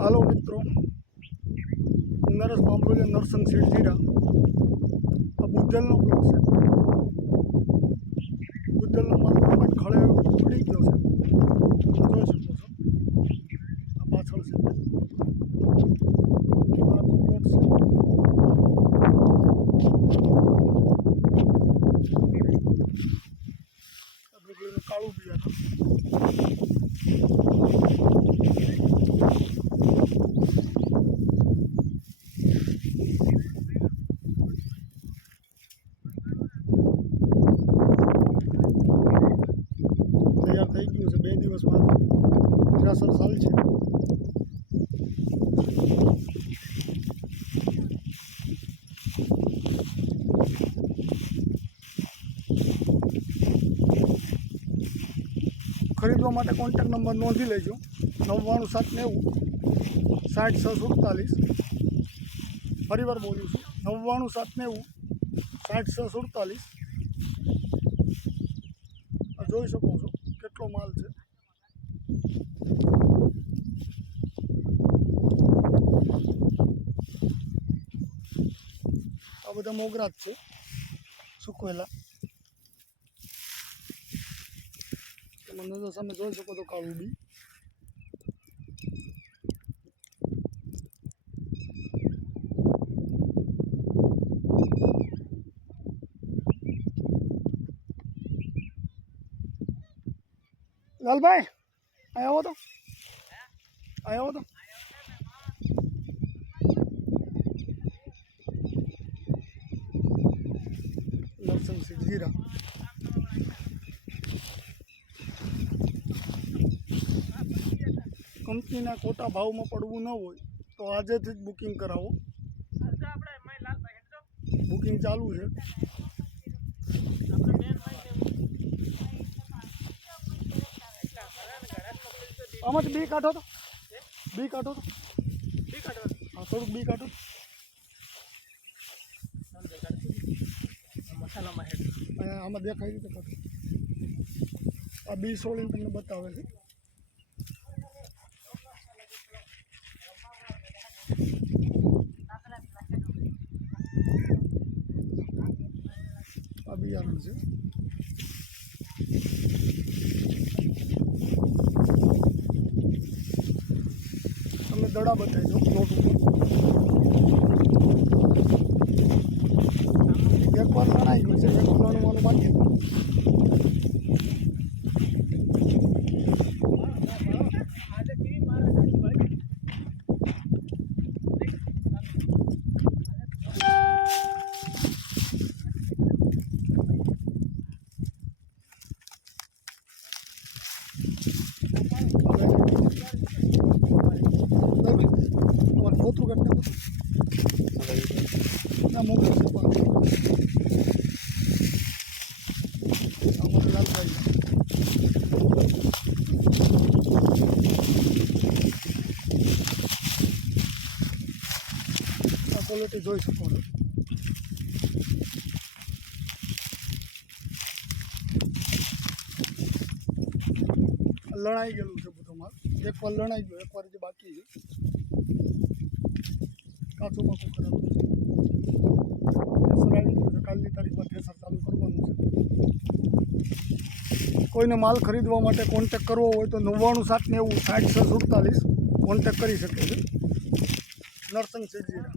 હાલો મિત્રો, નરેશ બામરોલિયા નરસંગ સીડ જીરા આ બુદ્ધલનો પ્લોટ છે. બુદ્ધલનો મારો પણ ખળે પડી ગયો છે, જોઈ શકો છો. આ પાછળ છે આ પ્લોટ છે. આ બ્રોકલીનું કાળું બિયારણ તૈયાર થઈ ગયું છે. 2 દિવસમાં થ્રેશર ચાલે છે. ખરીદવા માટે કોન્ટેક્ટ નંબર નોંધી લેજો. 99790 60647. ફરીવાર બોલું છું, 99790 60647. જોઈ શકો છો કેટલો માલ છે. આ બધા મોગરા જ છે, સુકવેલા. તમે નજર સામે જોઈ શકો છો કાળું બી. લાલભાઈ આવો તો, આવો તો. નરસંગ સીડ જીરા કંપનીના ખોટા ભાવમાં પડવું ન હોય તો આજેથી જ બુકિંગ કરાવો. બુકિંગ ચાલુ છે. આમાંથી બી કાઢો તો, બી કાઢો તો, હા થોડુંક બી કાઢો. આમાં દેખાય રીતે કાઢો. આ બી સોળીને તમને બતાવે છે. આ બિયારણ છે. તમને દડા બતાવી દો પ્લોટ ઉપર. એકવાર લણાઈ ગયું છે, એકવાર લણવાનું બાકી. પોતું કરતા ના મોકલું છે પણ અમારે લાલભાઈ આ ક્વોલિટી જોઈ શકો છો. લણાઈ ગયેલું છે બધું માલ. એકવાર લણાઈ ગયો, એકવાર જે બાકી છે. કાચું પાકું કરાવું છે. થ્રેશર આવી ગયું છે. કાલની તારીખમાં થ્રેશર ચાલુ કરવાનું છે. કોઈને માલ ખરીદવા માટે કોન્ટેક કરવો હોય તો 99790 60647 કોન્ટેક કરી શકે છે. નરસંગ સીડ જીરા.